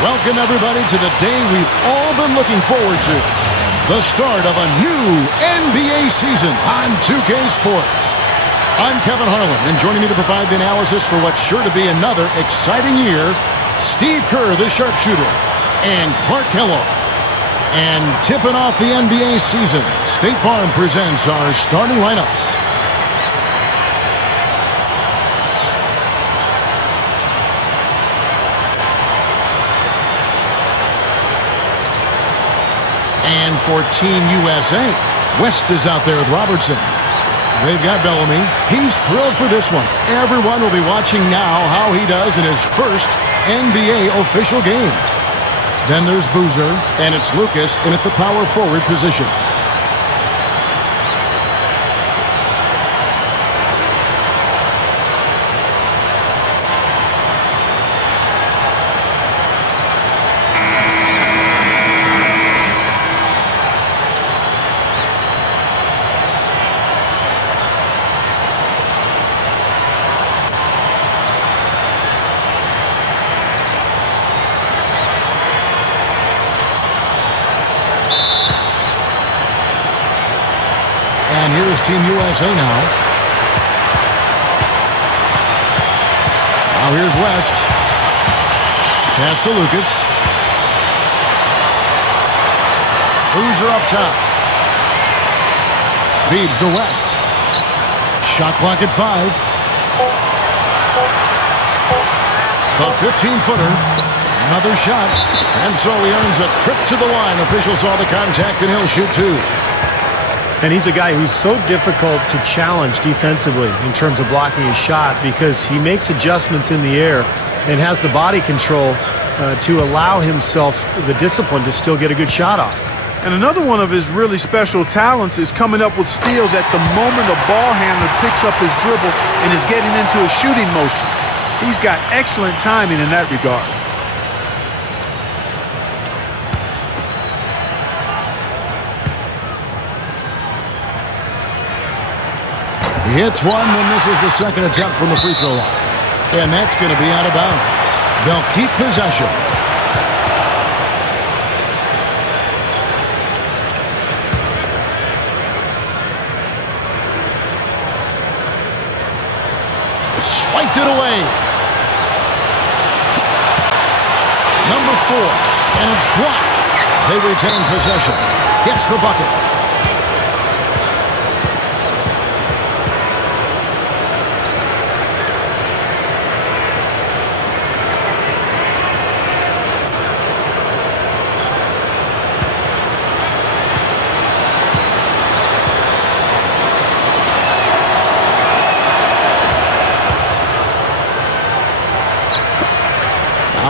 Welcome, everybody, to the day we've all been looking forward to. The start of a new NBA season on 2K Sports. I'm Kevin Harlan, and joining me to provide the analysis for what's sure to be another exciting year, Steve Kerr, the sharpshooter, and Clark Kellogg. And tipping off the NBA season, State Farm presents our starting lineups. And for Team USA, West is out there with Robertson. They've got Bellamy. He's thrilled for this one. Everyone will be watching now how he does in his first NBA official game. Then there's Boozer, and it's Lucas in at the power forward position. And here's Team USA now. Now here's West. Pass to Lucas. Boozer up top. Feeds to West. Shot clock at 5. The 15-footer. Another shot. And so he earns a trip to the line. Officials saw the contact, and he'll shoot 2. And he's a guy who's so difficult to challenge defensively in terms of blocking his shot because he makes adjustments in the air and has the body control to allow himself the discipline to still get a good shot off. And another one of his really special talents is coming up with steals at the moment a ball handler picks up his dribble and is getting into a shooting motion. He's got excellent timing in that regard. He hits one, then misses the second attempt from the free throw line. And that's going to be out of bounds. They'll keep possession. Swiped it away. Number 4. And it's blocked. They retain possession. Gets the bucket.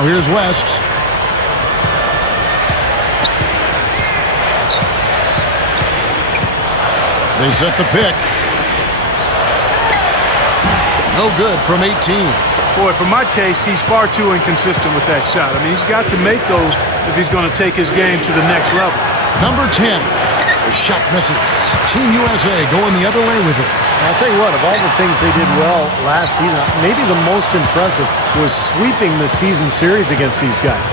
Now here's West. They set the pick. No good from 18. Boy, for my taste, he's far too inconsistent with that shot. I mean, he's got to make those if he's going to take his game to the next level. Number 10. The shot misses. Team USA going the other way with it. I'll tell you what, of all the things they did well last season, maybe the most impressive was sweeping the season series against these guys.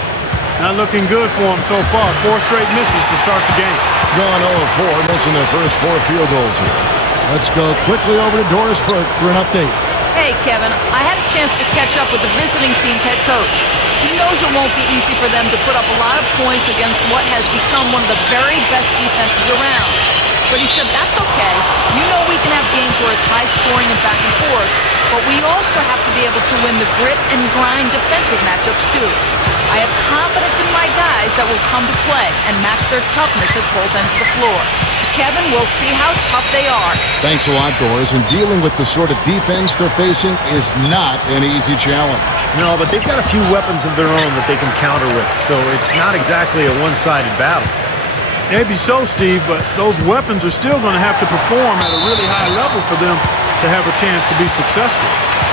Not looking good for them so far. 4 straight misses to start the game. Gone 0-4, missing their first 4 field goals here. Let's go quickly over to Doris Burke for an update. Hey, Kevin, I had a chance to catch up with the visiting team's head coach. He knows it won't be easy for them to put up a lot of points against what has become one of the very best defenses around. But he said that's okay. You know we can have games where it's high scoring and back and forth, but we also have to be able to win the grit and grind defensive matchups too. I have confidence in my guys that will come to play and match their toughness at both ends of the floor. Kevin, we'll see how tough they are. Thanks a lot, Doris. And dealing with the sort of defense they're facing is not an easy challenge. No, but they've got a few weapons of their own that they can counter with, so it's not exactly a one-sided battle. Maybe so, Steve, but those weapons are still going to have to perform at a really high level for them to have a chance to be successful.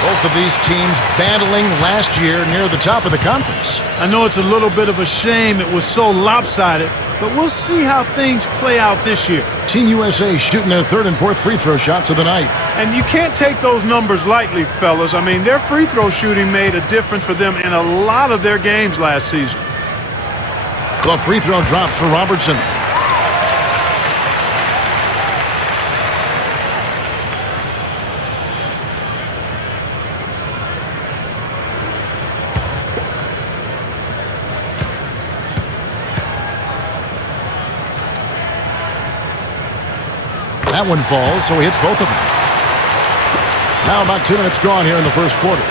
Both of these teams battling last year near the top of the conference. I know it's a little bit of a shame it was so lopsided, but we'll see how things play out this year. Team USA shooting their 3rd and 4th free throw shots of the night. And you can't take those numbers lightly, fellas. I mean, their free throw shooting made a difference for them in a lot of their games last season. The free throw drops for Robertson. That one falls, so he hits both of them. Now about 2 minutes gone here in the first quarter.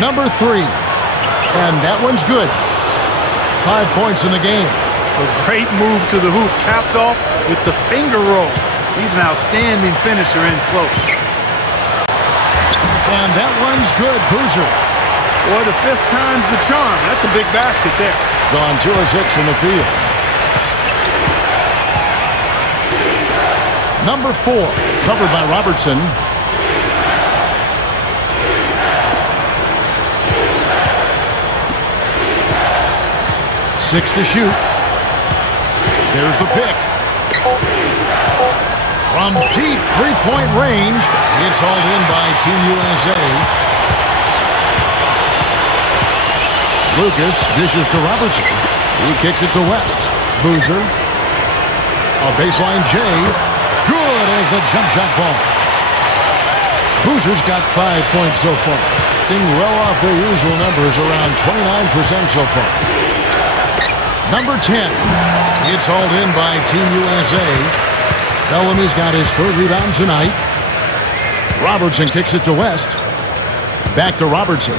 Number 3. And that one's good. 5 points in the game. A great move to the hoop, capped off with the finger roll. He's an outstanding finisher in close. And that one's good. Boozer. Boy, the 5th time's the charm. That's a big basket there. Gone 2 of 6 in the field. Number 4, covered by Robertson. Six to shoot. There's the pick. From deep three-point range, it's hauled in by Team USA. Lucas dishes to Robertson. He kicks it to West. Boozer. A baseline J. Good as the jump shot falls. Boozer's got 5 points so far. Being well off their usual numbers, around 29% so far. Number 10. It's hauled in by Team USA. Bellamy's got his 3rd rebound tonight. Robertson kicks it to West. Back to Robertson.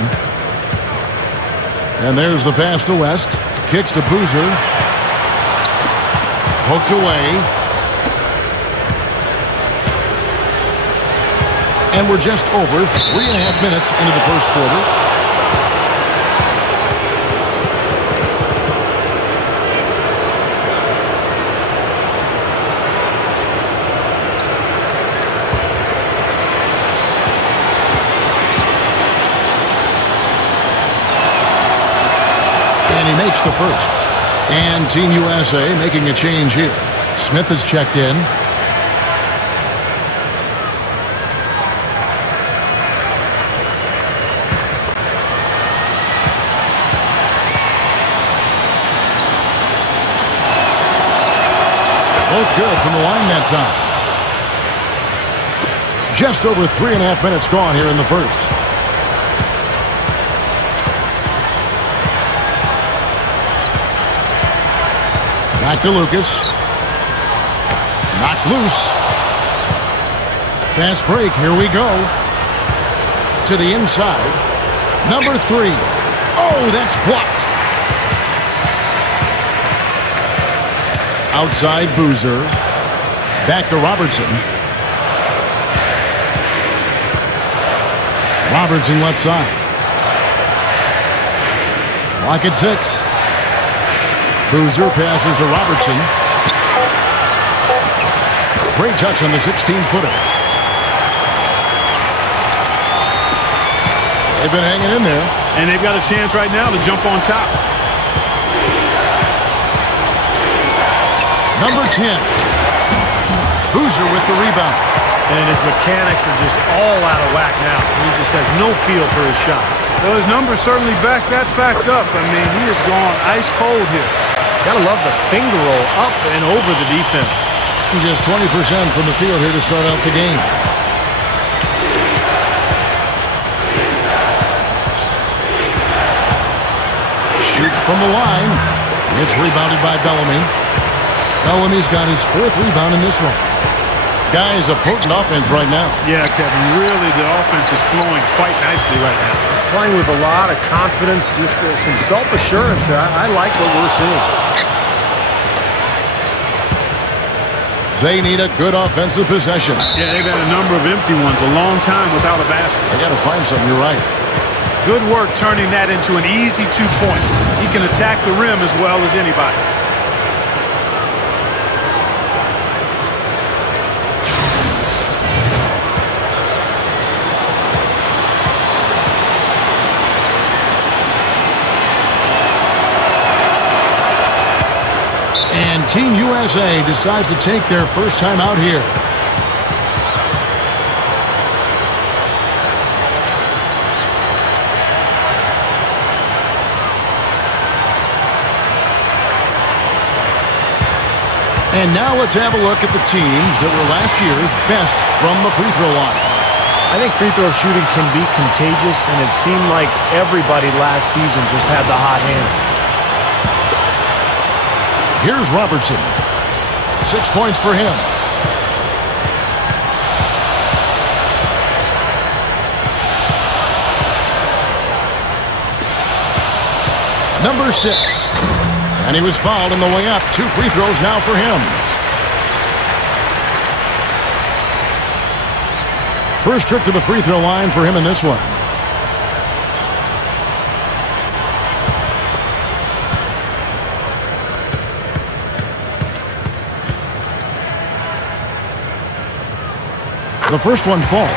And there's the pass to West. Kicks to Boozer. Poked away. And we're just over 3.5 minutes into the first quarter. And he makes the first. And Team USA making a change here. Smith has checked in. Both good from the line that time. Just over 3.5 minutes gone here in the first. Back to Lucas. Knocked loose. Fast break. Here we go. To the inside. Number 3. Oh, that's blocked. Outside Boozer. Back to Robertson. Robertson left side. Clock at 6. Boozer passes to Robertson. Great touch on the 16-footer. They've been hanging in there. And they've got a chance right now to jump on top. Number 10. Boozer with the rebound. And his mechanics are just all out of whack now. He just has no feel for his shot. Well, his numbers certainly back that fact up. I mean, he is gone ice cold here. Gotta love the finger roll up and over the defense. Just 20% from the field here to start out the game. Shoots from the line. It's rebounded by Bellamy. Bellamy's got his 4th rebound in this one. Guy is a potent offense right now. Yeah, Kevin, really the offense is flowing quite nicely right now. Playing with a lot of confidence, just some self-assurance. I like what we're seeing. They need a good offensive possession. Yeah, they've had a number of empty ones, a long time without a basket. I got to find something. You're right. Good work turning that into an easy 2-point. He can attack the rim as well as anybody. And Team USA decides to take their first time out here. And now let's have a look at the teams that were last year's best from the free throw line. I think free throw shooting can be contagious, and it seemed like everybody last season just had the hot hand. Here's Robertson. 6 points for him. Number 6. And he was fouled on the way up. 2 free throws now for him. First trip to the free throw line for him in this one. The first one falls.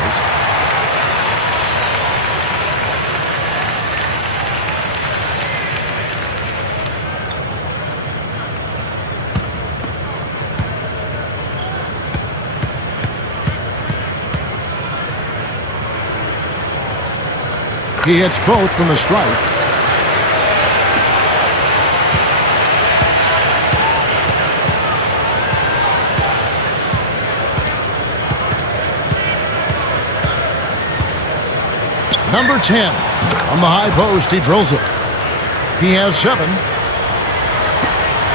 He hits both from the stripe. Number 10. On the high post, he drills it. He has 7.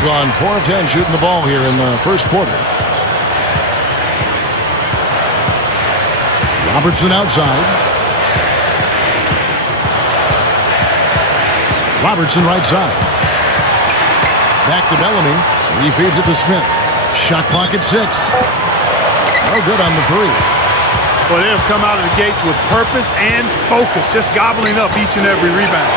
Gone 4 of 10 shooting the ball here in the first quarter. Robertson outside. Robertson right side. Back to Bellamy. He feeds it to Smith. Shot clock at 6. No good on the 3. Well, they have come out of the gates with purpose and focus, just gobbling up each and every rebound.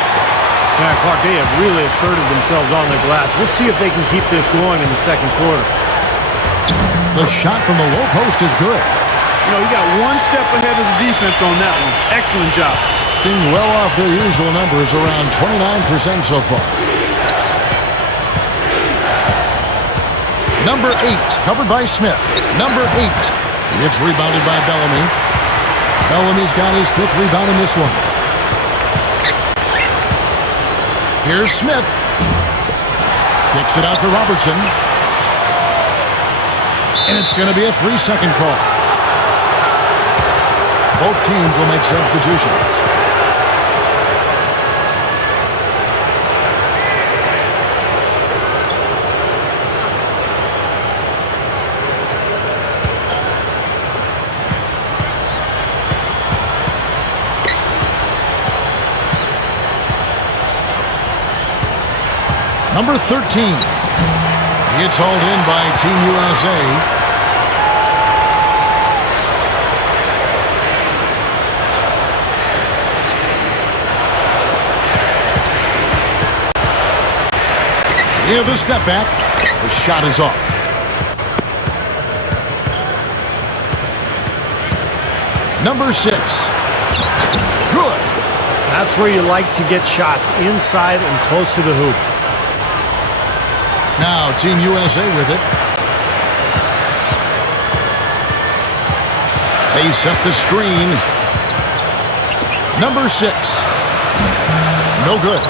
Yeah, Clark, they have really asserted themselves on the glass. We'll see if they can keep this going in the second quarter. The shot from the low post is good. You know, he got 1 step ahead of the defense on that one. Excellent job. Being well off their usual numbers, around 29% so far. Number 8, covered by Smith. Number 8. It's rebounded by Bellamy. Bellamy's got his 5th rebound in this one. Here's Smith. Kicks it out to Robertson. And it's going to be a 3-second call. Both teams will make substitutions. Number 13. It's hauled in by Team USA. Yeah, the step back. The shot is off. Number 6. Good. That's where you like to get shots, inside and close to the hoop. Now Team USA with it. They set the screen. Number 6. No good.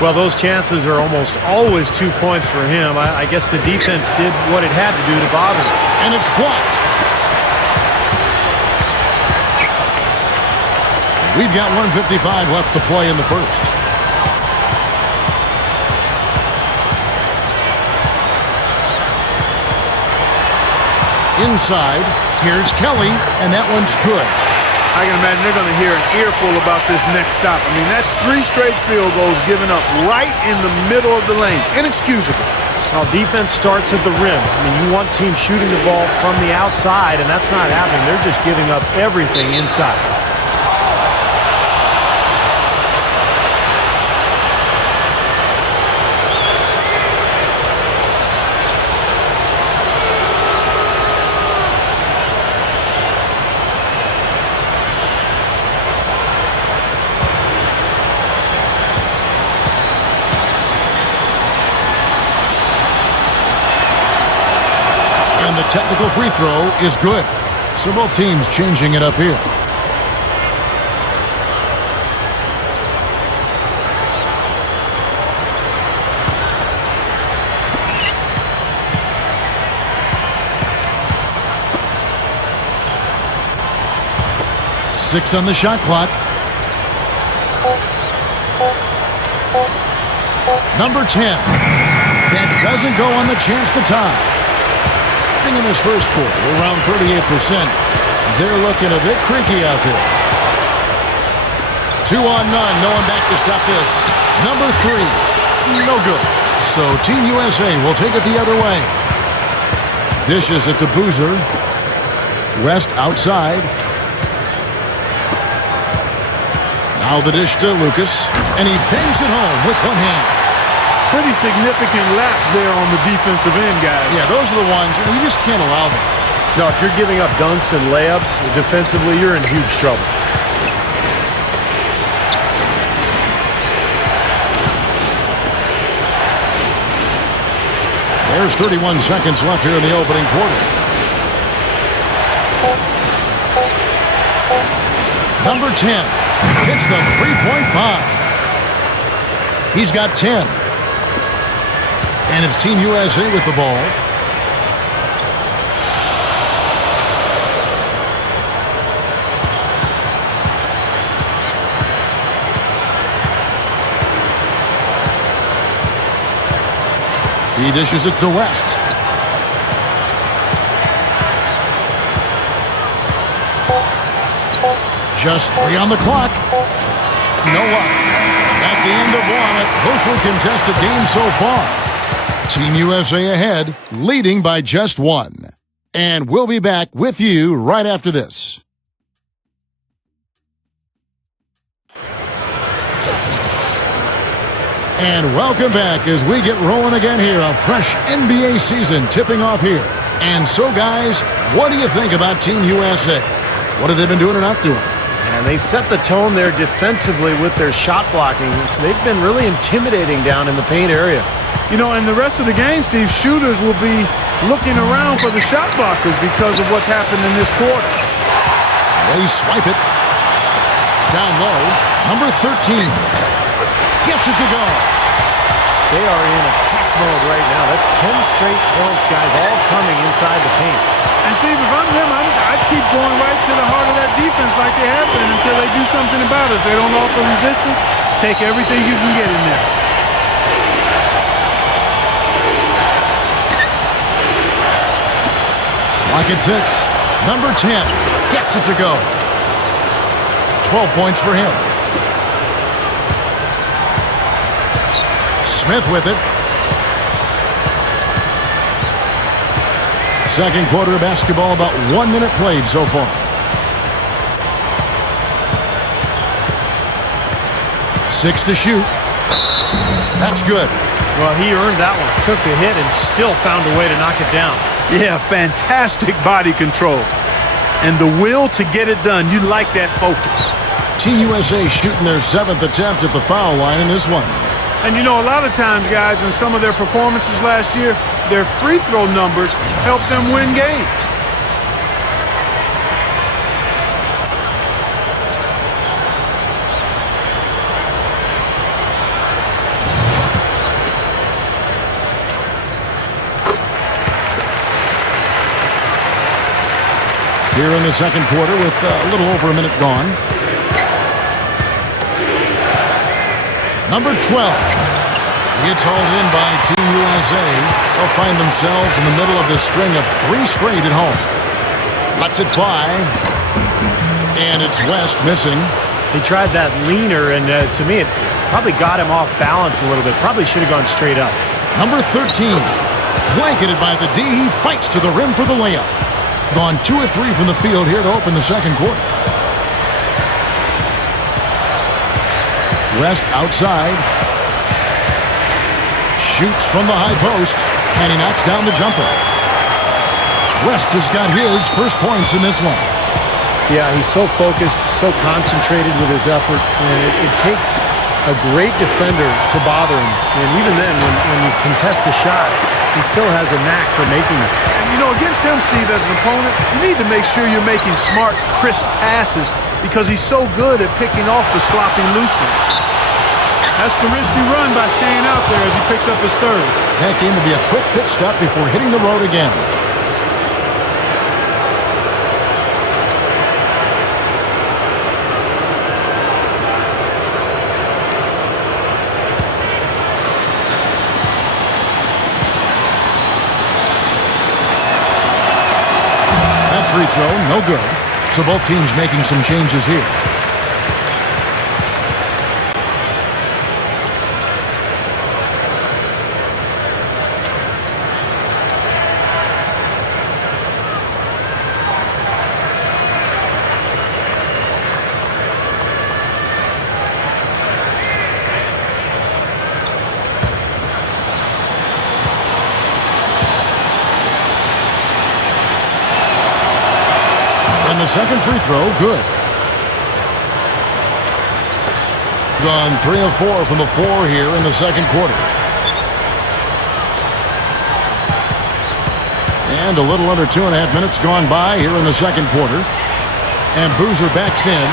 Well, those chances are almost always 2 points for him. I guess the defense did what it had to do to bother him. And it's blocked. We've got 1:55 left to play in the first. Inside, here's Kelly, and that one's good. I can imagine they're going to hear an earful about this next stop. I mean, that's 3 straight field goals given up right in the middle of the lane. Inexcusable. Well, defense starts at the rim. I mean, you want teams shooting the ball from the outside, and that's not happening. They're just giving up everything inside. And the technical free throw is good. So both teams changing it up here. 6 on the shot clock. Number 10. That doesn't go on the chance to tie. In this first quarter, around 38%. They're looking a bit creaky out there. 2 on none. No one back to stop this. Number 3. No good. So Team USA will take it the other way. Dishes it to Boozer. West outside. Now the dish to Lucas. And he bangs it home with one hand. Pretty significant laps there on the defensive end, guys. Yeah, those are the ones you just can't allow that. No, if you're giving up dunks and layups defensively, you're in huge trouble. There's 31 seconds left here in the opening quarter. Number 10 hits the three-point bomb. He's got 10. And it's Team USA with the ball. He dishes it to West. Just 3 on the clock. No luck. At the end of one, a closely contested game so far. Team USA ahead, leading by just 1. And we'll be back with you right after this. And welcome back as we get rolling again here. A fresh NBA season tipping off here. And so, guys, what do you think about Team USA? What have they been doing or not doing? And they set the tone there defensively with their shot blocking. So they've been really intimidating down in the paint area. You know, in the rest of the game, Steve, shooters will be looking around for the shot blockers because of what's happened in this quarter. They swipe it. Down low, number 13. Gets it to go. They are in attack mode right now. That's 10 straight points, guys, all coming inside the paint. And Steve, if I'm them, I'd keep going right to the heart of that defense like they have been until they do something about it. If they don't offer resistance, take everything you can get in there. Lock at 6. Number 10 gets it to go. 12 points for him. Smith with it. Second quarter of basketball, about 1 minute played so far. Six to shoot. That's good. Well, he earned that one. Took the hit and still found a way to knock it down. Yeah, fantastic body control. And the will to get it done. You like that focus. Team USA shooting their 7th attempt at the foul line in this one. And you know, a lot of times, guys, in some of their performances last year, their free throw numbers helped them win games. Here in the second quarter with a little over a minute gone. Number 12 gets hauled in by Team USA. They'll find themselves in the middle of this string of 3 straight at home. Lets it fly. And it's West missing. He tried that leaner, and to me, it probably got him off balance a little bit. Probably should have gone straight up. Number 13, blanketed by the D. He fights to the rim for the layup. Gone 2 of 3 from the field here to open the second quarter. West outside. Shoots from the high post, and he knocks down the jumper. West has got his first points in this one. Yeah, he's so focused, so concentrated with his effort, and it takes a great defender to bother him. And even then, when you contest the shot, he still has a knack for making it. And you know, against him, Steve, as an opponent, you need to make sure you're making smart, crisp passes because he's so good at picking off the sloppy looseness. That's the risky run by staying out there as he picks up his third. That game will be a quick pit stop before hitting the road again. no good. So both teams making some changes here. And the second free throw, good. Gone 3 of 4 from the floor here in the second quarter. And a little under 2.5 minutes gone by here in the second quarter. And Boozer backs in.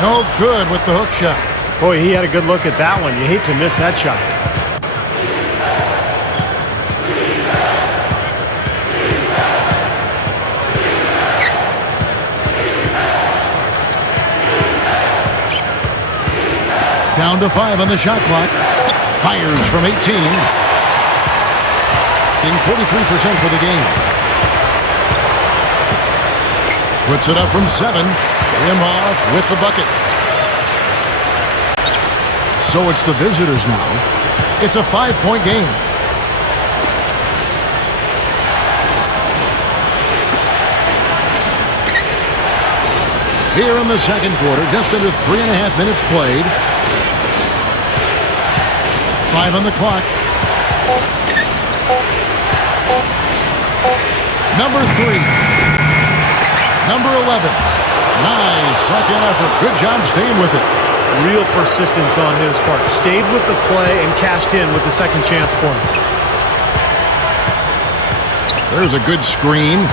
No good with the hook shot. Boy, he had a good look at that one. You hate to miss that shot. Down to 5 on the shot clock. Fires from 18. In 43% for the game. Puts it up from 7. Imhoff with the bucket. So it's the visitors now. It's a 5-point game. Here in the second quarter, just under 3.5 minutes played. 5 on the clock. Number 3. Number 11. Nice second effort. Good job staying with it. Real persistence on his part. Stayed with the play and cashed in with the second chance points. There's a good screen.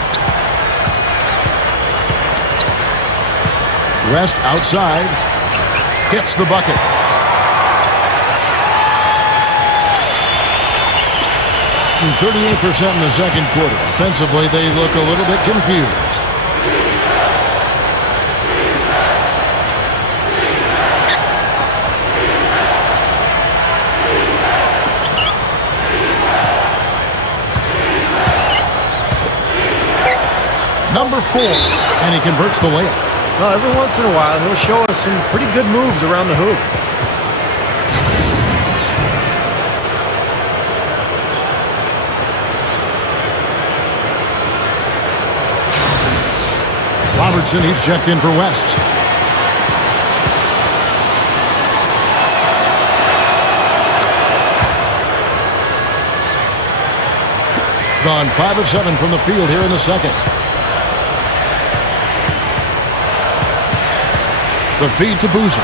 West outside. Hits the bucket. And 38% in the second quarter. Offensively, they look a little bit confused. Number 4, and he converts the layup. Well, every once in a while, he'll show us some pretty good moves around the hoop. Robertson, he's checked in for West. Gone 5 of 7 from the field here in the second. The feed to Boozer.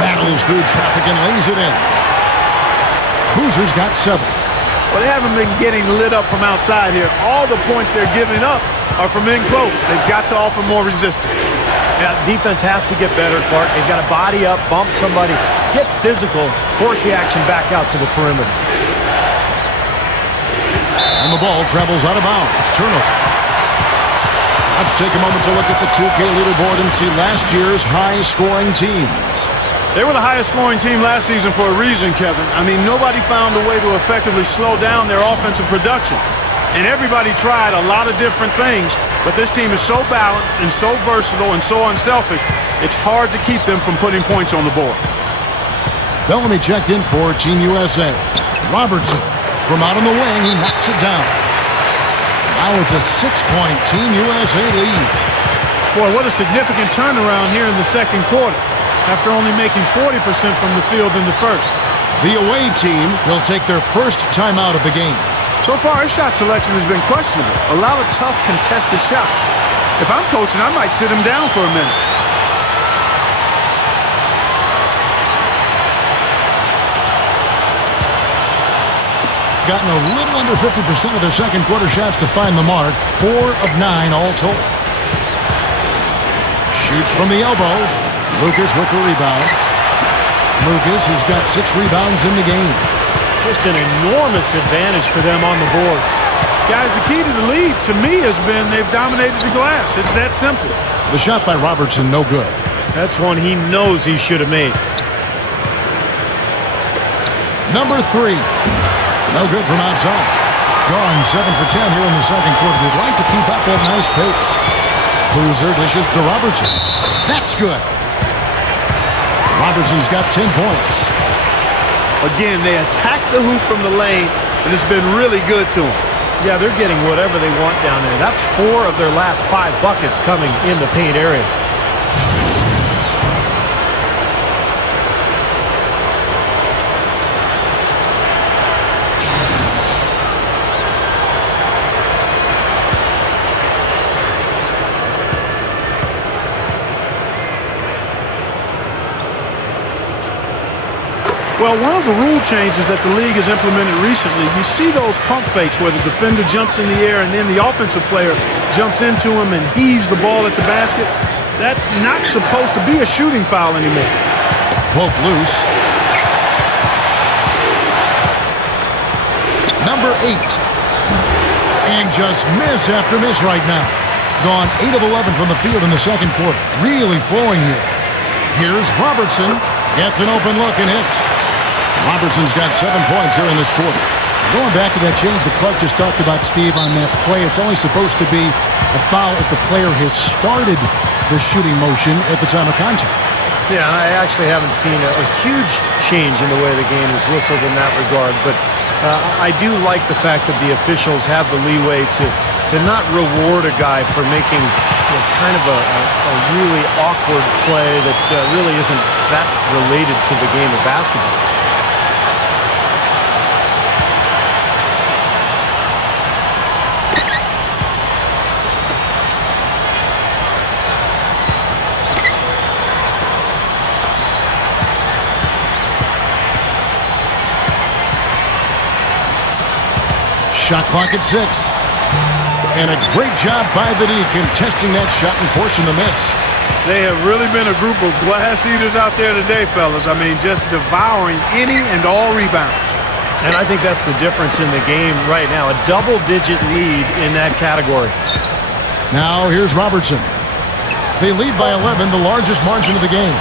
Battles through traffic and lays it in. Boozer's got 7. Well, they haven't been getting lit up from outside here. All the points they're giving up are from in close. They've got to offer more resistance. Yeah, defense has to get better, Clark. They've got to body up, bump somebody, get physical, force the action back out to the perimeter. And the ball travels out of bounds. Turnover. Let's take a moment to look at the 2K leaderboard and see last year's high-scoring teams. They were the highest-scoring team last season for a reason, Kevin. I mean, nobody found a way to effectively slow down their offensive production. And everybody tried a lot of different things, but this team is so balanced and so versatile and so unselfish, it's hard to keep them from putting points on the board. Bellamy checked in for Team USA. Robertson, from out on the wing, he knocks it down. Now it's a 6-point Team USA lead. Boy, what a significant turnaround here in the second quarter, after only making 40% from the field in the first. The away team will take their first timeout of the game. So far, his shot selection has been questionable. A lot of tough, contested shots. If I'm coaching, I might sit him down for a minute. Gotten a little under 50% of their second quarter shots to find the mark. 4 of 9 all told. Shoots from the elbow. Lucas with the rebound. Lucas has got 6 rebounds in the game. Just an enormous advantage for them on the boards. Guys, the key to the lead, to me, has been they've dominated the glass. It's that simple. The shot by Robertson, no good. That's one he knows he should have made. Number 3. No good from outside. Gone 7 for 10 here in the second quarter. They'd like to keep up that nice pace. Boozer dishes to Robertson. That's good. Robertson's got 10 points. Again, they attack the hoop from the lane, and it's been really good to them. Yeah, they're getting whatever they want down there. That's 4 of their last 5 buckets coming in the paint area. Well, one of the rule changes that the league has implemented recently, you see those pump fakes where the defender jumps in the air and then the offensive player jumps into him and heaves the ball at the basket. That's not supposed to be a shooting foul anymore. Poked loose. Number 8. And just miss after miss right now. Gone 8 of 11 from the field in the second quarter. Really flowing here. Here's Robertson. Gets an open look and hits. Robertson's got 7 points here in this quarter. Going back to that change that Clark just talked about, Steve, on that play, it's only supposed to be a foul if the player has started the shooting motion at the time of contact. Yeah, I actually haven't seen a huge change in the way the game is whistled in that regard, but I do like the fact that the officials have the leeway to not reward a guy for making kind of a really awkward play that really isn't that related to the game of basketball. Shot clock at 6. And a great job by the D contesting that shot and forcing the miss. They have really been a group of glass eaters out there today, fellas. I mean, just devouring any and all rebounds. And I think that's the difference in the game right now. A double-digit lead in that category. Now here's Robertson. They lead by 11, the largest margin of the game.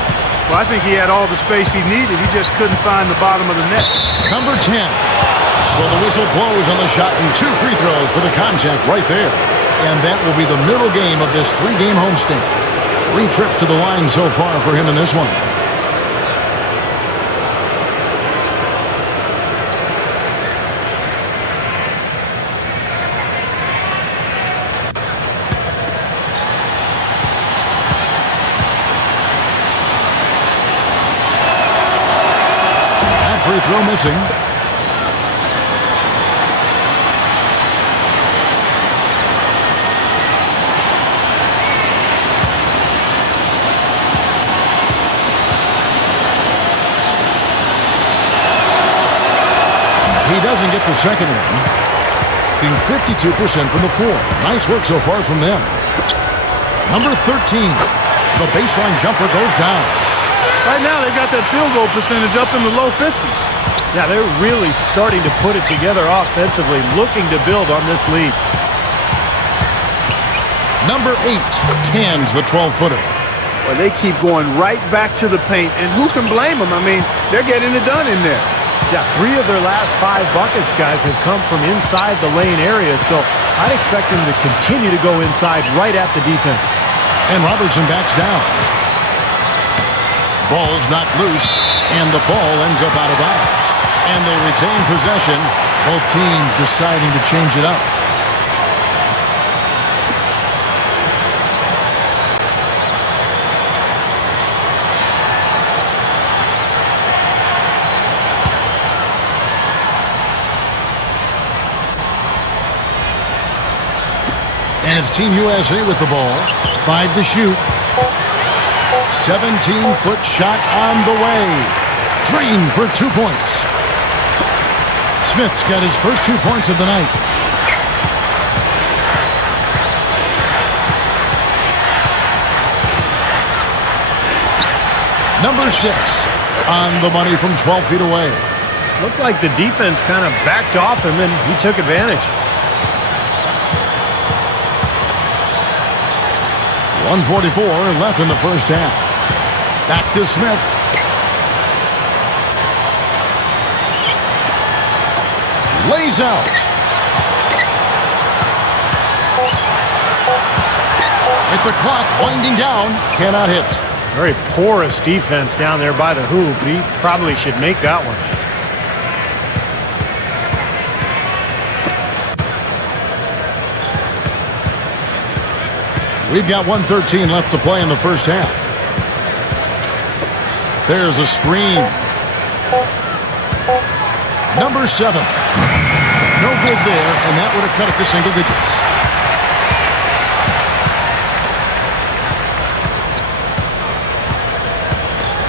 Well, I think he had all the space he needed. He just couldn't find the bottom of the net. Number 10. So the whistle blows on the shot and 2 free throws for the contact right there. And that will be the middle game of this 3-game homestand. 3 trips to the line so far for him in this one. That free throw missing. He doesn't get the second one. Being 52% from the floor. Nice work so far from them. Number 13. The baseline jumper goes down. Right now, they've got that field goal percentage up in the low 50s. Yeah, they're really starting to put it together offensively, looking to build on this lead. Number 8 cans the 12-footer. Well, they keep going right back to the paint, and who can blame them? I mean, they're getting it done in there. Yeah, 3 of their last 5 buckets, guys, have come from inside the lane area, so I'd expect them to continue to go inside right at the defense. And Robertson backs down. Ball's not loose, and the ball ends up out of bounds. And they retain possession, both teams deciding to change it up. And it's Team USA with the ball. 5 to shoot. 17-foot shot on the way. Drained for 2 points. Smith's got his first 2 points of the night. Number 6 on the money from 12 feet away. Looked like the defense kind of backed off him, and he took advantage. 1:44 left in the first half. Back to Smith. Lays out. With the clock winding down, cannot hit. Very porous defense down there by the hoop. He probably should make that one. We've got 1:13 left to play in the first half. There's a screen. Number 7. No good there, and that would have cut it to single digits.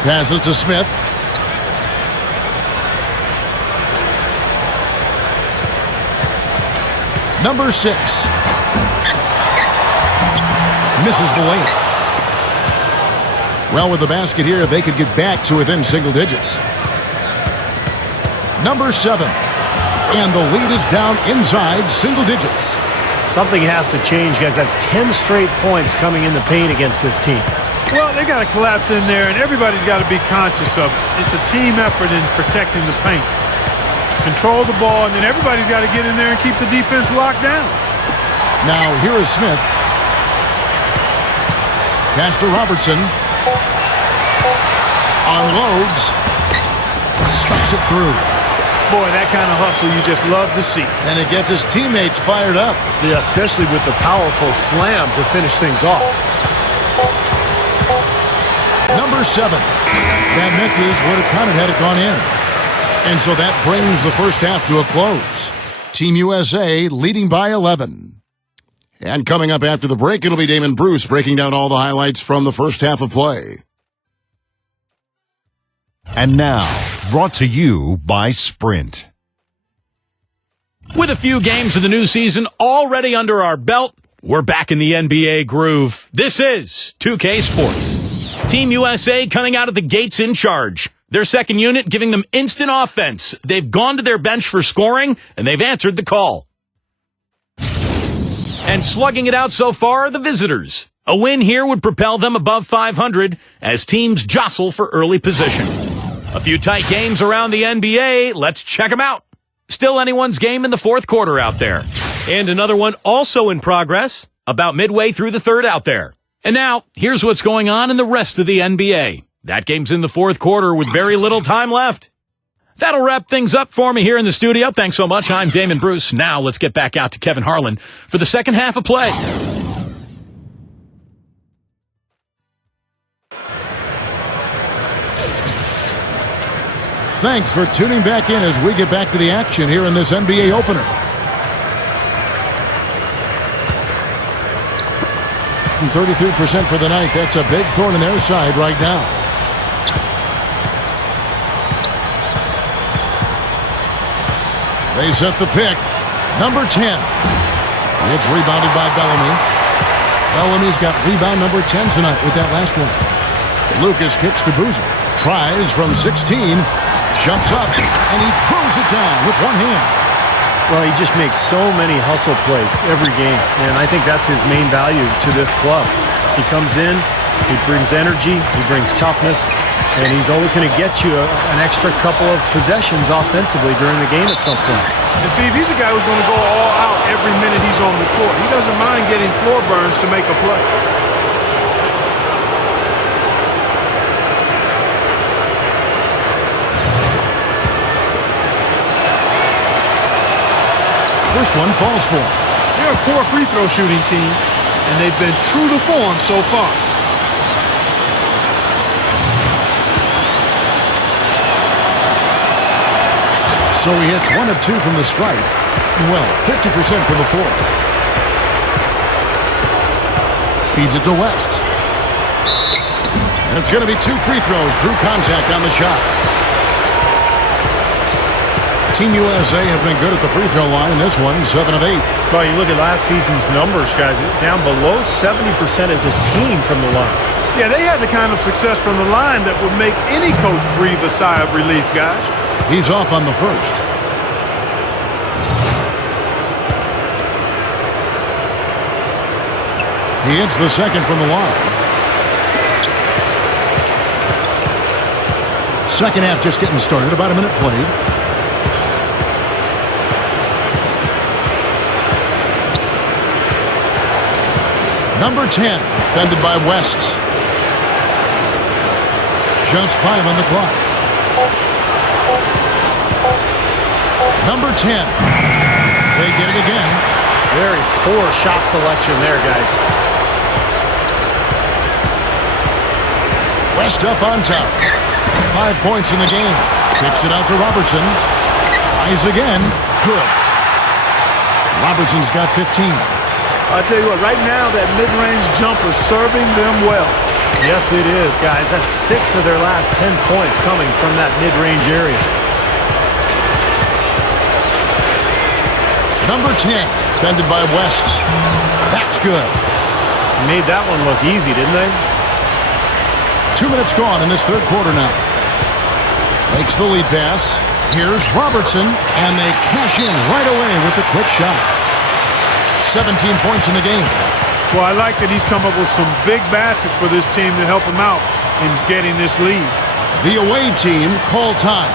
Passes to Smith. Number 6. Misses the lane. Well, with the basket here, they could get back to within single digits. Number 7. And the lead is down inside single digits. Something has to change, guys. That's 10 straight points coming in the paint against this team. Well, they got to collapse in there, and everybody's got to be conscious of it. It's a team effort in protecting the paint. Control the ball, and then everybody's got to get in there and keep the defense locked down. Now, here is Smith. Pass to Robertson. Unloads. Stuffs it through. Boy, that kind of hustle you just love to see. And it gets his teammates fired up. Yeah, especially with the powerful slam to finish things off. Number 7. That misses would have counted had it gone in. And so that brings the first half to a close. Team USA leading by 11. And coming up after the break, it'll be Damon Bruce breaking down all the highlights from the first half of play. And now, brought to you by Sprint. With a few games of the new season already under our belt, we're back in the NBA groove. This is 2K Sports. Team USA coming out of the gates in charge. Their second unit giving them instant offense. They've gone to their bench for scoring, and they've answered the call. And slugging it out so far are the visitors. A win here would propel them above 500 as teams jostle for early position. A few tight games around the NBA. Let's check them out. Still anyone's game in the fourth quarter out there. And another one also in progress, about midway through the third out there. And now, here's what's going on in the rest of the NBA. That game's in the fourth quarter with very little time left. That'll wrap things up for me here in the studio. Thanks so much. I'm Damon Bruce. Now let's get back out to Kevin Harlan for the second half of play. Thanks for tuning back in as we get back to the action here in this NBA opener. 33% for the night. That's a big thorn in their side right now. They set the pick. Number 10. It's rebounded by Bellamy. Bellamy's got rebound number 10 tonight with that last one. Lucas kicks to Boozer. Tries from 16. Jumps up, and he throws it down with one hand. Well, he just makes so many hustle plays every game, and I think that's his main value to this club. He comes in, he brings energy, he brings toughness, and he's always going to get you an extra couple of possessions offensively during the game at some point. And Steve, he's a guy who's going to go all out every minute he's on the court. He doesn't mind getting floor burns to make a play. First one falls for him. They're a poor free throw shooting team, and they've been true to form so far. So he hits 1 of 2 from the stripe. Well, 50% from the floor. Feeds it to West. And it's going to be 2 free throws. Drew contact on the shot. Team USA have been good at the free throw line. This one, 7 of 8. Well, you look at last season's numbers, guys, down below 70% as a team from the line. Yeah, they had the kind of success from the line that would make any coach breathe a sigh of relief, guys. He's off on the first. He hits the second from the line. Second half just getting started. About a minute played. Number 10, defended by West. Just 5 on the clock. Number 10. They get it again. Very poor shot selection there, guys. West up on top. 5 points in the game. Kicks it out to Robertson. Tries again. Good. Robertson's got 15. I'll tell you what, right now that mid-range jumper serving them well. Yes, it is, guys. That's 6 of their last 10 points coming from that mid-range area. Number 10, defended by West. That's good. Made that one look easy, didn't they? 2 minutes gone in this third quarter now. Makes the lead pass. Here's Robertson, and they cash in right away with the quick shot. 17 points in the game. Well, I like that he's come up with some big baskets for this team to help him out in getting this lead. The away team called time.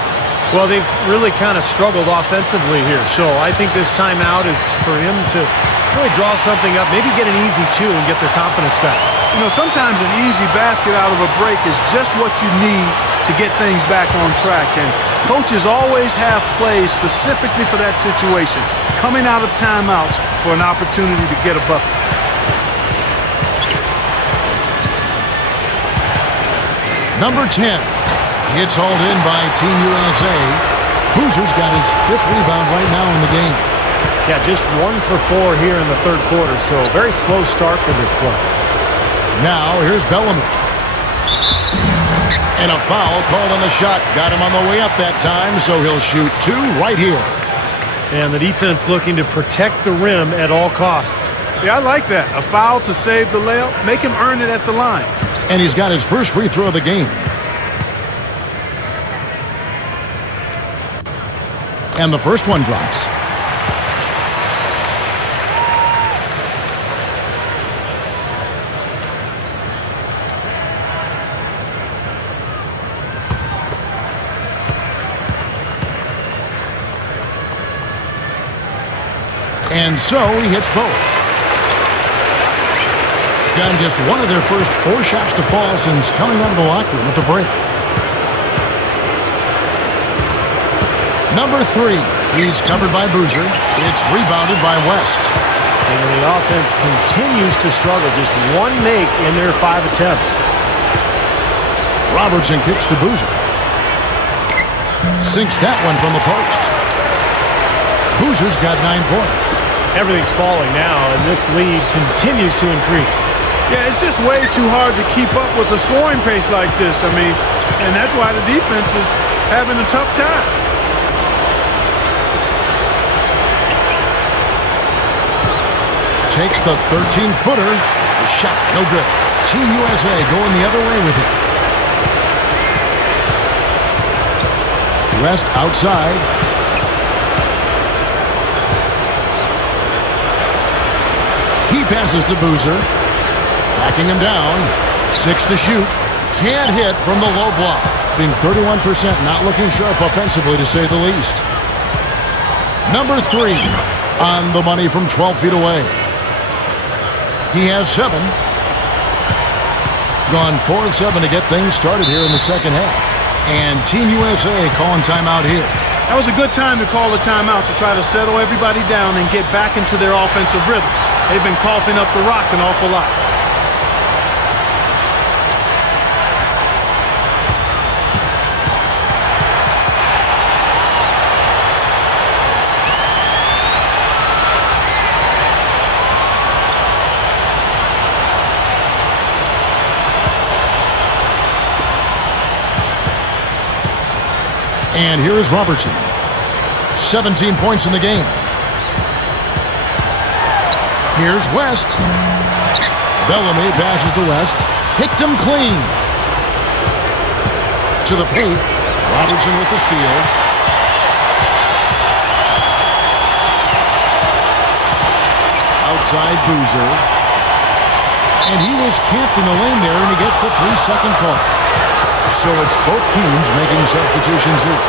Well, they've really kind of struggled offensively here, so I think this timeout is for him to really draw something up, maybe get an easy two and get their confidence back. You know, sometimes an easy basket out of a break is just what you need to get things back on track, and coaches always have plays specifically for that situation, coming out of timeouts for an opportunity to get a bucket. Number 10. It's hauled in by Team USA. Boozer's got his 5th rebound right now in the game. Yeah, just 1 for 4 here in the third quarter, so very slow start for this club. Now, here's Bellamy. And a foul called on the shot. Got him on the way up that time, so he'll shoot 2 right here. And the defense looking to protect the rim at all costs. Yeah, I like that. A foul to save the layup. Make him earn it at the line. And he's got his first free throw of the game. And the first one drops. And so he hits both. Gotten just one of their first 4 shots to fall since coming out of the locker room at the break. Number 3, he's covered by Boozer. It's rebounded by West. And the offense continues to struggle. Just 1 make in their 5 attempts. Robertson kicks to Boozer. Sinks that one from the post. Boozer's got 9 points. Everything's falling now, and this lead continues to increase. Yeah, it's just way too hard to keep up with a scoring pace like this. I mean, and that's why the defense is having a tough time. Takes the 13-footer. The shot, no good. Team USA going the other way with it. West outside. He passes to Boozer. Backing him down. 6 to shoot. Can't hit from the low block. Being 31%, not looking sharp offensively to say the least. Number 3 on the money from 12 feet away. He has 7. Gone 4 of 7 to get things started here in the second half. And Team USA calling timeout here. That was a good time to call a timeout to try to settle everybody down and get back into their offensive rhythm. They've been coughing up the rock an awful lot. And here is Robertson. 17 points in the game. Here's West. Bellamy passes to West. Picked him clean. To the paint. Robertson with the steal. Outside Boozer. And he was camped in the lane there, and he gets the 3-second call. So it's both teams making substitutions here.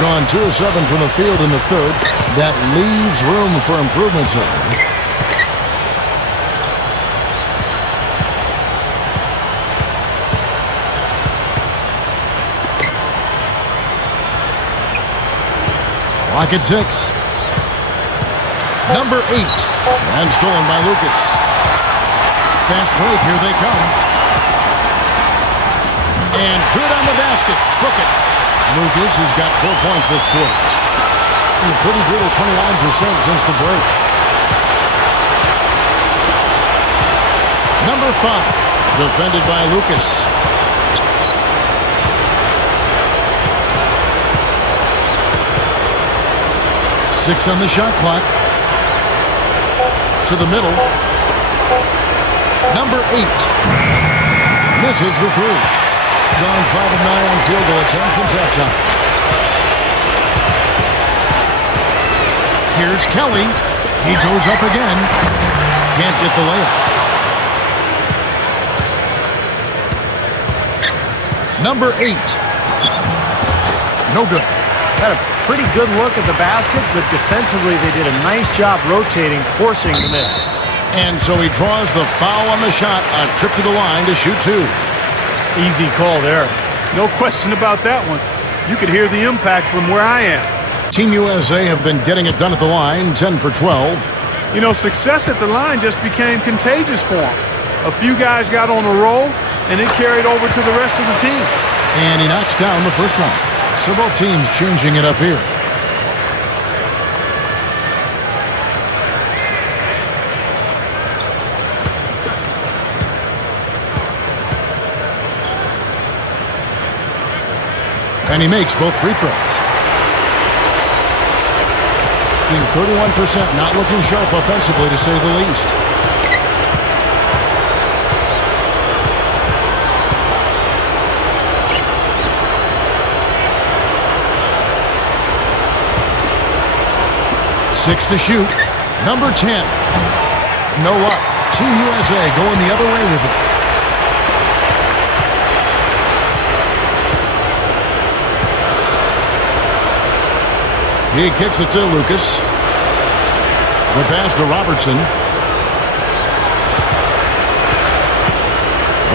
Gone 2 of 7 from the field in the third. That leaves room for improvement, sir. Clock at 6. Number 8. And stolen by Lucas. Fast break, here they come. And good on the basket. Book it. Lucas has got 4 points this quarter. A pretty brutal 29% since the break. Number 5. Defended by Lucas. Six on the shot clock. To the middle. Number 8. Misses the three. Gone 5 of 9 on field goal attempts since halftime. Here's Kelly. He goes up again. Can't get the layup. Number 8. No good. Had a pretty good look at the basket, but defensively they did a nice job rotating, forcing the miss. And so he draws the foul on the shot. A trip to the line to shoot 2. Easy call there. No question about that one. You could hear the impact from where I am. Team USA have been getting it done at the line, 10 for 12. You know, success at the line just became contagious for them. A few guys got on a roll, and it carried over to the rest of the team. And he knocks down the first one. So both teams changing it up here. And he makes both free throws. Being 31%, not looking sharp offensively, to say the least. Six to shoot. Number 10. No luck. Team USA going the other way with it. He kicks it to Lucas. The pass to Robertson.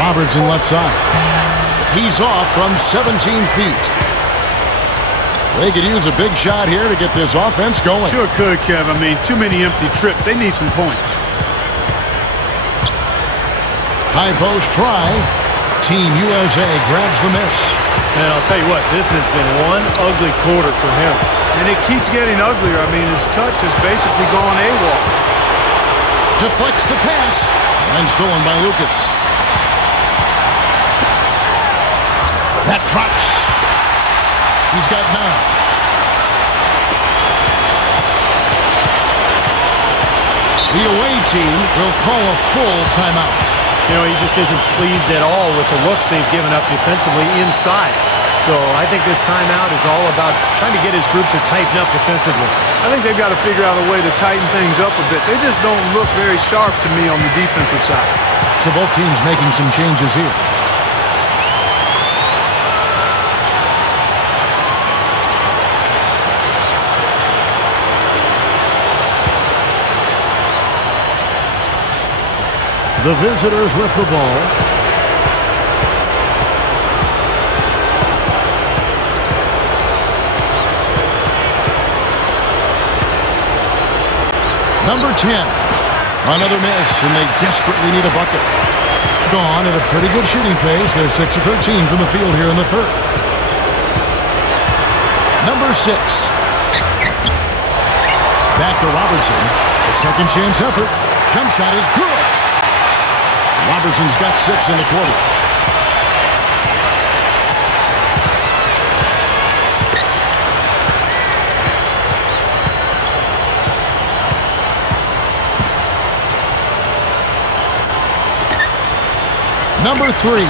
Robertson left side. He's off from 17 feet. They could use a big shot here to get this offense going. Sure could, Kev. I mean, too many empty trips. They need some points. High post try. Team USA grabs the miss. And I'll tell you what, this has been one ugly quarter for him. And it keeps getting uglier. I mean, his touch has basically gone AWOL. Deflects the pass. And stolen by Lucas. That drops. He's got 9. The away team will call a full timeout. You know, he just isn't pleased at all with the looks they've given up defensively inside. So I think this timeout is all about trying to get his group to tighten up defensively. I think they've got to figure out a way to tighten things up a bit. They just don't look very sharp to me on the defensive side. So both teams making some changes here. The visitors with the ball. Number 10. Another miss, and they desperately need a bucket. Gone at a pretty good shooting pace. They're 6 of 13 from the field here in the third. Number 6. Back to Robertson. A second chance effort. Jump shot is good. Robertson's got 6 in the quarter. Number 3.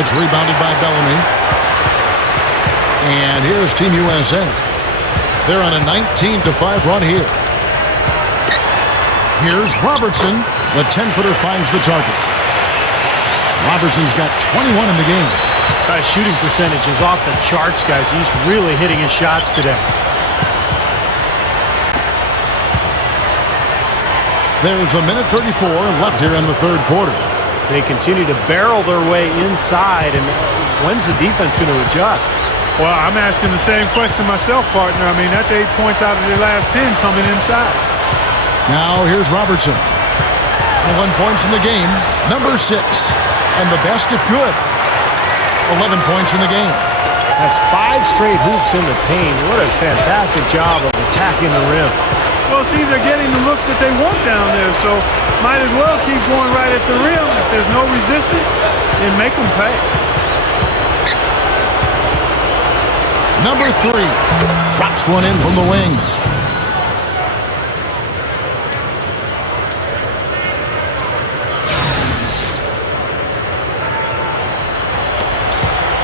It's rebounded by Bellamy. And here's Team USA. They're on a 19-5 run here. Here's Robertson. The 10-footer finds the target. Robertson's got 21 in the game. Shooting percentage is off the charts, guys. He's really hitting his shots today. There's a minute 34 left here in the third quarter. They continue to barrel their way inside, and when's the defense going to adjust? Well, I'm asking the same question myself, partner. I mean, that's 8 points out of their last 10 coming inside. Now here's Robertson. 11 points in the game, number 6. And the basket good. 11 points in the game. That's 5 straight hoops in the paint. What a fantastic job of attacking the rim. Well, Steve, they're getting the looks that they want down there, so might as well keep going right at the rim. If there's no resistance, then make them pay. Number 3 drops one in from the wing.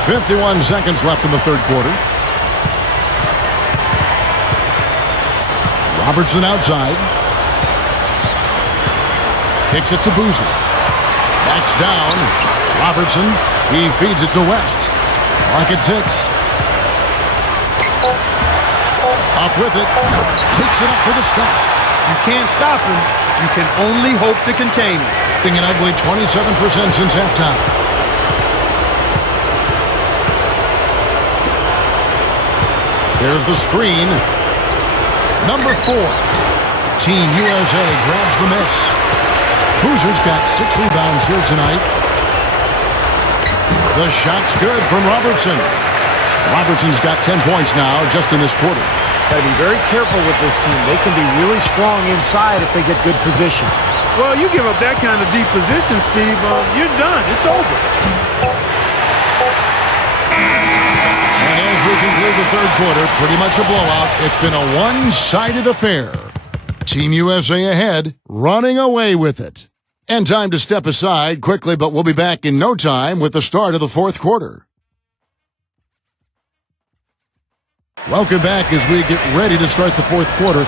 .51 seconds left in the third quarter. Robertson outside. Kicks it to Boozer. Backs down. Robertson. He feeds it to West. Clock at 6. Up with it. Takes it up for the stuff. You can't stop him. You can only hope to contain him. Being an ugly 27% since halftime. There's the screen. Number 4. Team USA grabs the miss. Boozer's got 6 rebounds here tonight. The shot's good from Robertson. Robertson's got 10 points now just in this quarter. Got to be very careful with this team. They can be really strong inside if they get good position. Well, you give up that kind of deep position, Steve, you're done. It's over. As we conclude the third quarter, pretty much a blowout. It's been a one-sided affair. Team USA ahead, running away with it. And time to step aside quickly, but we'll be back in no time with the start of the fourth quarter. Welcome back as we get ready to start the fourth quarter.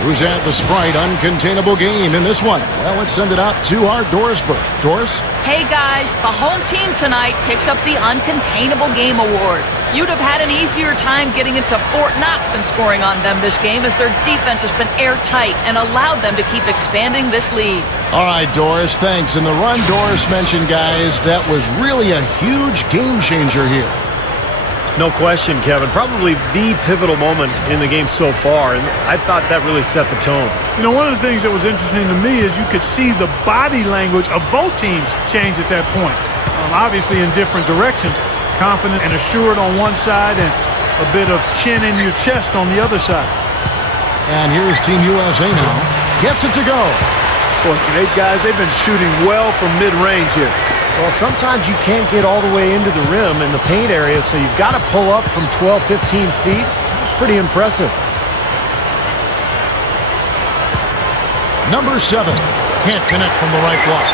Who's had the Sprite uncontainable game in this one? Well, let's send it out to our Dorisburg. Doris? Hey guys, the home team tonight picks up the Uncontainable Game Award. You'd have had an easier time getting into Fort Knox than scoring on them this game, as their defense has been airtight and allowed them to keep expanding this lead. All right, Doris, thanks. And the run Doris mentioned, guys, that was really a huge game changer here. No question, Kevin. Probably the pivotal moment in the game so far, and I thought that really set the tone. You know, one of the things that was interesting to me is you could see the body language of both teams change at that point. Obviously in different directions. Confident and assured on one side and a bit of chin in your chest on the other side. And here's Team USA now. Gets it to go. Boy, they've been shooting well from mid-range here. Well, sometimes you can't get all the way into the rim in the paint area, so you've got to pull up from 12, 15 feet. That's pretty impressive. Number 7. Can't connect from the right block.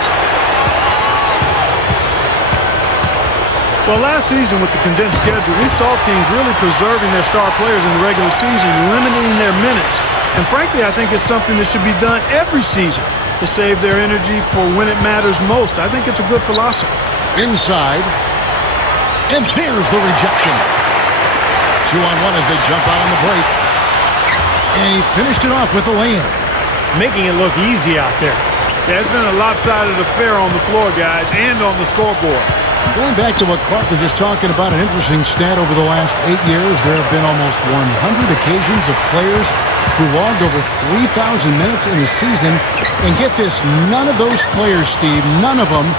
Well, last season with the condensed schedule, we saw teams really preserving their star players in the regular season, limiting their minutes. And frankly, I think it's something that should be done every season to save their energy for when it matters most. I think it's a good philosophy. Inside. And there's the rejection. 2-on-1 as they jump out on the break. And he finished it off with a layup. Making it look easy out there. Yeah, it's been a lopsided affair on the floor, guys, and on the scoreboard. Going back to what Clark was just talking about, an interesting stat over the last 8 years, there have been almost 100 occasions of players who logged over 3,000 minutes in a season. And get this, none of those players, Steve, none of them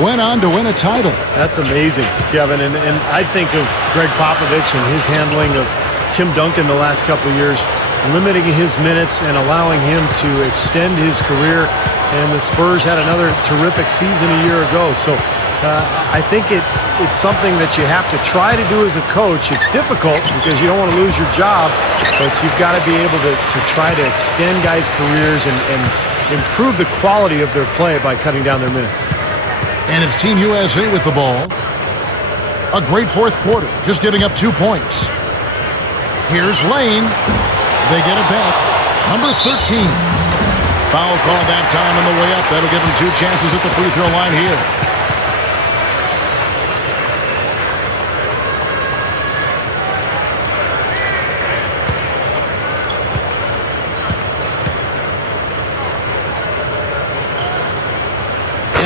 went on to win a title. That's amazing, Kevin. And I think of Greg Popovich and his handling of Tim Duncan the last couple of years, limiting his minutes and allowing him to extend his career. And the Spurs had another terrific season a year ago. So I think it's something that you have to try to do as a coach. It's difficult because you don't want to lose your job, but you've got to be able to try to extend guys' careers and improve the quality of their play by cutting down their minutes. And it's Team USA with the ball. A great fourth quarter, just giving up 2 points. Here's Lane. They get it back. Number 13. Foul call that time on the way up. That'll give them 2 chances at the free throw line here.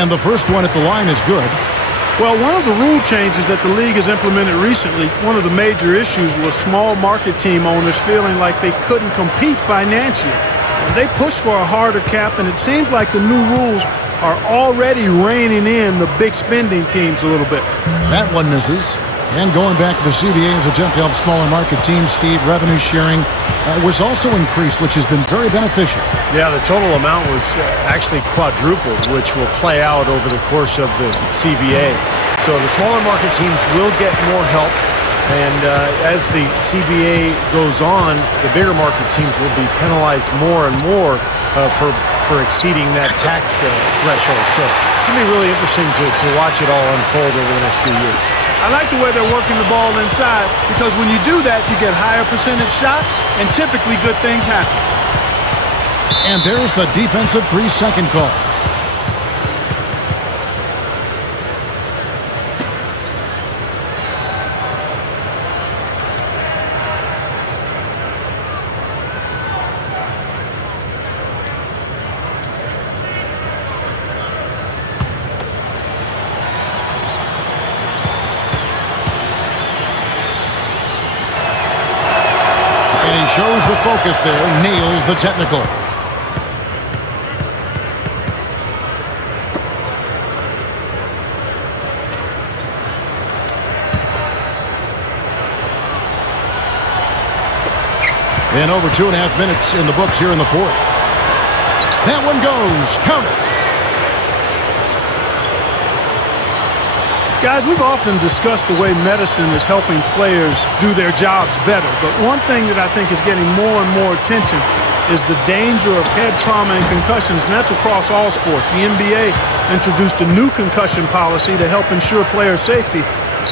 And the first one at the line is good. Well, one of the rule changes that the league has implemented recently, one of the major issues was small market team owners feeling like they couldn't compete financially. And they pushed for a harder cap, and it seems like the new rules are already reining in the big spending teams a little bit. That one misses. And going back to the CBA's attempt to help smaller market teams, Steve, revenue sharing was also increased, which has been very beneficial. Yeah, the total amount was actually quadrupled, which will play out over the course of the CBA. So the smaller market teams will get more help. And as the CBA goes on, the bigger market teams will be penalized more and more for exceeding that tax threshold. So it's going to be really interesting to watch it all unfold over the next few years. I like the way they're working the ball inside, because when you do that, you get higher percentage shots, and typically good things happen. And there's the defensive 3-second call. Shows the focus there, nails the technical. And over 2.5 minutes in the books here in the fourth. That one goes, counter. Guys, we've often discussed the way medicine is helping players do their jobs better. But one thing that I think is getting more and more attention is the danger of head trauma and concussions, and that's across all sports. The NBA introduced a new concussion policy to help ensure player safety,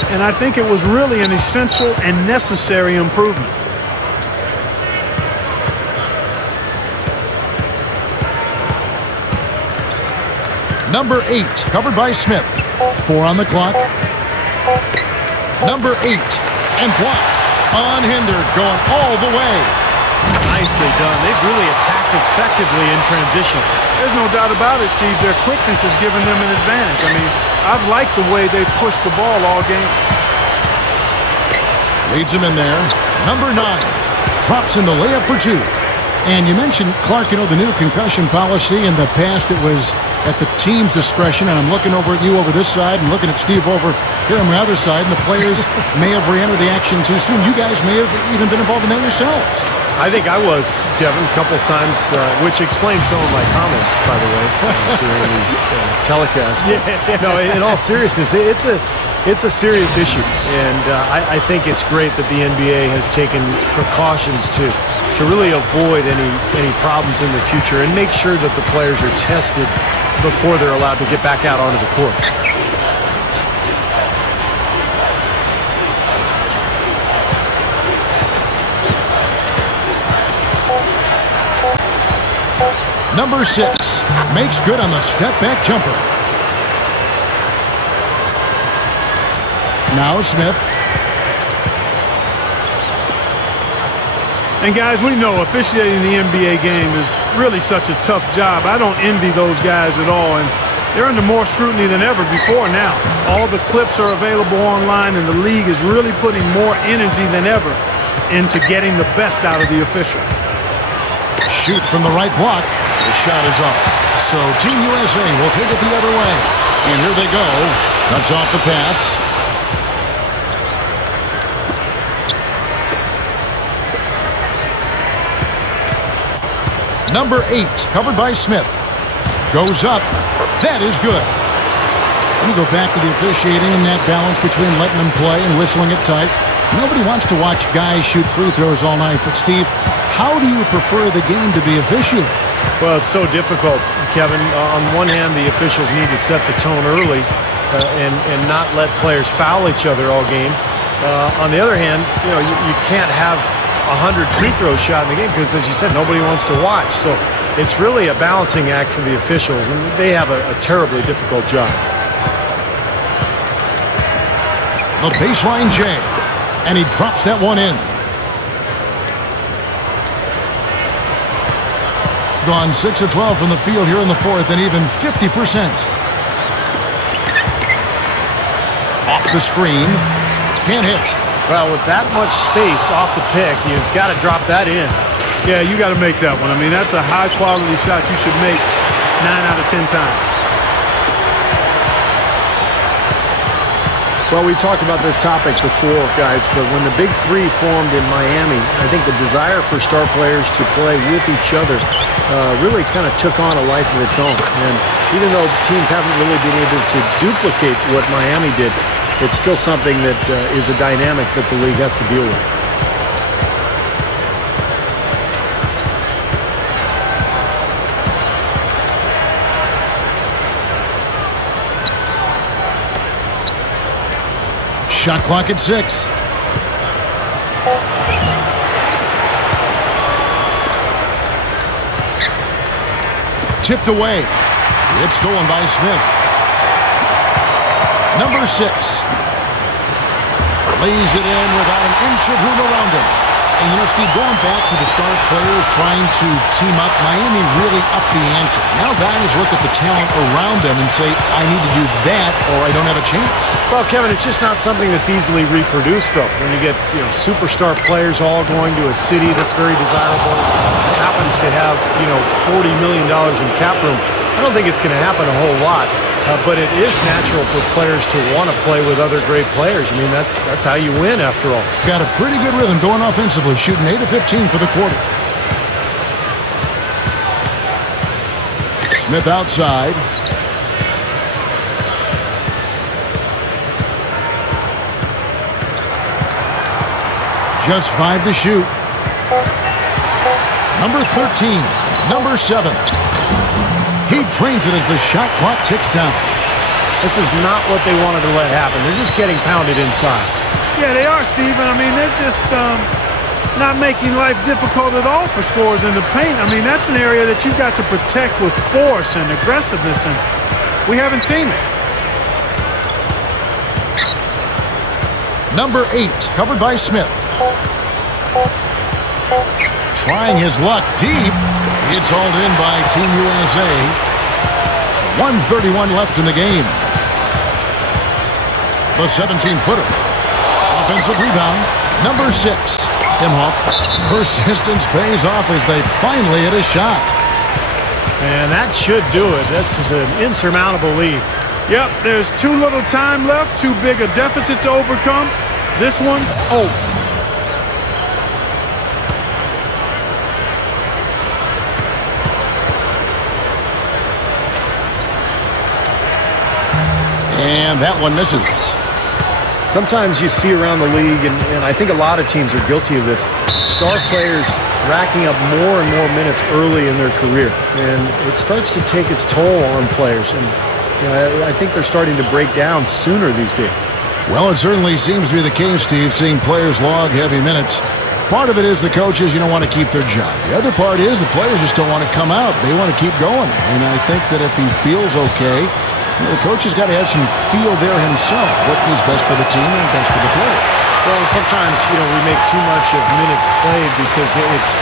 and I think it was really an essential and necessary improvement. Number 8, covered by Smith. 4 on the clock. Number 8, and blocked. Unhindered, going all the way. Nicely done. They've really attacked effectively in transition. There's no doubt about it, Steve. Their quickness has given them an advantage. I mean, I've liked the way they've pushed the ball all game. Leads him in there. Number 9, drops in the layup for 2. And you mentioned, Clark, the new concussion policy. In the past, it was at the team's discretion, and I'm looking over at you over this side and looking at Steve over here on the other side, and the players may have re-entered the action too soon. You guys may have even been involved in that yourselves. I think I was, Kevin, a couple times, which explains some of my comments, by the way, during the telecast. But, no, in all seriousness, it's a serious issue, and I think it's great that the NBA has taken precautions to really avoid any problems in the future and make sure that the players are tested before they're allowed to get back out onto the court. Number 6 makes good on the step-back jumper. Now Smith. And guys, we know officiating the NBA game is really such a tough job. I don't envy those guys at all, and they're under more scrutiny than ever before now. All the clips are available online, and the league is really putting more energy than ever into getting the best out of the official. Shoots from the right block. The shot is off. So Team USA will take it the other way. And here they go. Cuts off the pass. Number 8, covered by Smith. Goes up. That is good. Let me go back to the officiating and that balance between letting them play and whistling it tight. Nobody wants to watch guys shoot free throws all night. But, Steve, how do you prefer the game to be officiated? Well, it's so difficult, Kevin. On one hand, the officials need to set the tone early and not let players foul each other all game. On the other hand, you can't have 100 free throws shot in the game because, as you said, nobody wants to watch. So it's really a balancing act for the officials, and they have a terribly difficult job. The baseline J, and he drops that one in. Gone 6 of 12 from the field here in the fourth, and even 50%. Off the screen. Can't hit. Well, with that much space off the pick, you've got to drop that in. Yeah, you got to make that one. I mean, that's a high-quality shot you should make 9 out of 10 times. Well, we talked about this topic before, guys, but when the Big Three formed in Miami, I think the desire for star players to play with each other really kind of took on a life of its own. And even though teams haven't really been able to duplicate what Miami did, it's still something that is a dynamic that the league has to deal with. Shot clock at 6. Tipped away. It's stolen by Smith. Number 6. Lays it in without an inch of room around him. And, you know, Steve, going back to the star players trying to team up, Miami really upped the ante. Now guys look at the talent around them and say, I need to do that or I don't have a chance. Well, Kevin, it's just not something that's easily reproduced, though. When you get, superstar players all going to a city that's very desirable, happens to have, $40 million in cap room, I don't think it's going to happen a whole lot. But it is natural for players to want to play with other great players. I mean, that's how you win, after all. Got a pretty good rhythm going offensively, shooting 8 of 15 for the quarter. Smith outside. Just 5 to shoot. Number 13, number 7. He drains it as the shot clock ticks down. This is not what they wanted to let happen. They're just getting pounded inside. Yeah, they are, Steven. I mean, they're just not making life difficult at all for scorers in the paint. I mean, that's an area that you've got to protect with force and aggressiveness, and we haven't seen it. Number 8, covered by Smith. Trying his luck deep. It's hauled in by Team USA. 1:31 left in the game. The 17-footer. Offensive rebound. Number 6, Imhoff. Persistence pays off as they finally hit a shot. And that should do it. This is an insurmountable lead. Yep, there's too little time left, too big a deficit to overcome. This one, And that one misses. Sometimes you see around the league, and I think a lot of teams are guilty of this, star players racking up more and more minutes early in their career. And it starts to take its toll on players. And I think they're starting to break down sooner these days. Well, it certainly seems to be the case, Steve, seeing players log heavy minutes. Part of it is the coaches, want to keep their job. The other part is the players just don't want to come out. They want to keep going. And I think that if he feels okay, the coach has got to have some feel there himself. What is best for the team and best for the player. Well, and sometimes, we make too much of minutes played because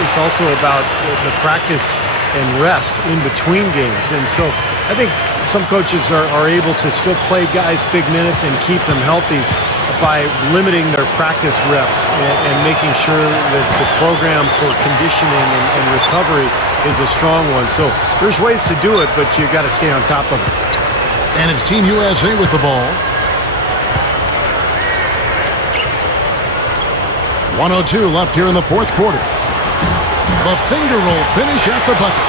it's also about the practice and rest in between games. And so I think some coaches are able to still play guys big minutes and keep them healthy by limiting their practice reps and making sure that the program for conditioning and recovery is a strong one. So there's ways to do it, but you got to stay on top of it. And it's Team USA with the ball. 1:02 left here in the fourth quarter. The finger roll finish at the bucket.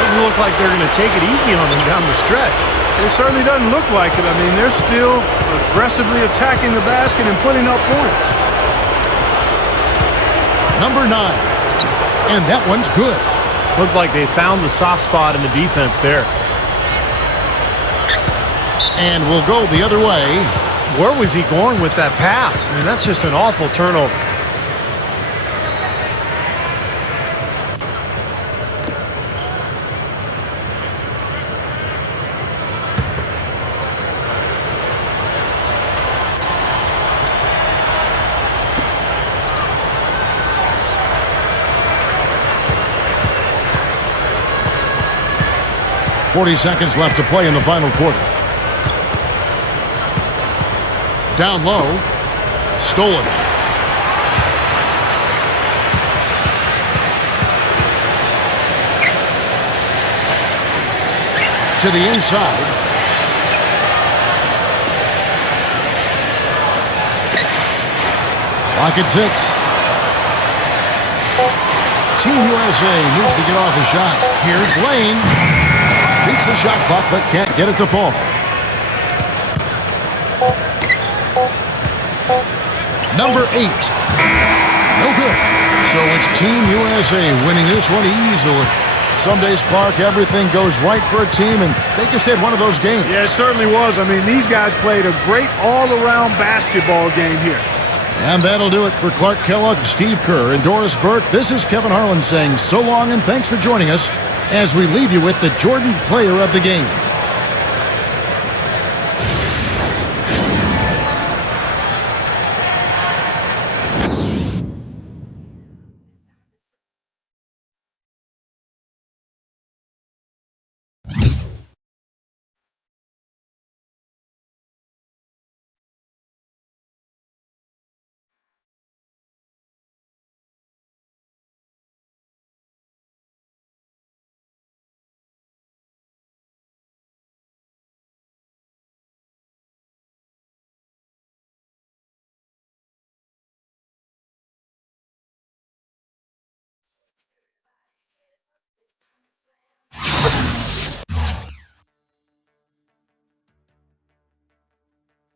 Doesn't look like they're going to take it easy on them down the stretch. it certainly doesn't look like it. I mean, they're still aggressively attacking the basket and putting up points. Number 9. And that one's good. Looked like they found the soft spot in the defense there. And we'll go the other way. Where was he going with that pass? I mean, that's just an awful turnover. down low. Stolen. To the inside. Clock at 6. Team USA needs to get off a shot. Here's Lane. Beats the shot clock, but can't get it to fall. Number 8. No good. So it's Team USA winning this one easily. Some days, Clark, everything goes right for a team, and they just had one of those games. Yeah, it certainly was. I mean, these guys played a great all-around basketball game here. And that'll do it for Clark Kellogg, Steve Kerr, and Doris Burke. This is Kevin Harlan saying so long and thanks for joining us as we leave you with the Jordan Player of the Game.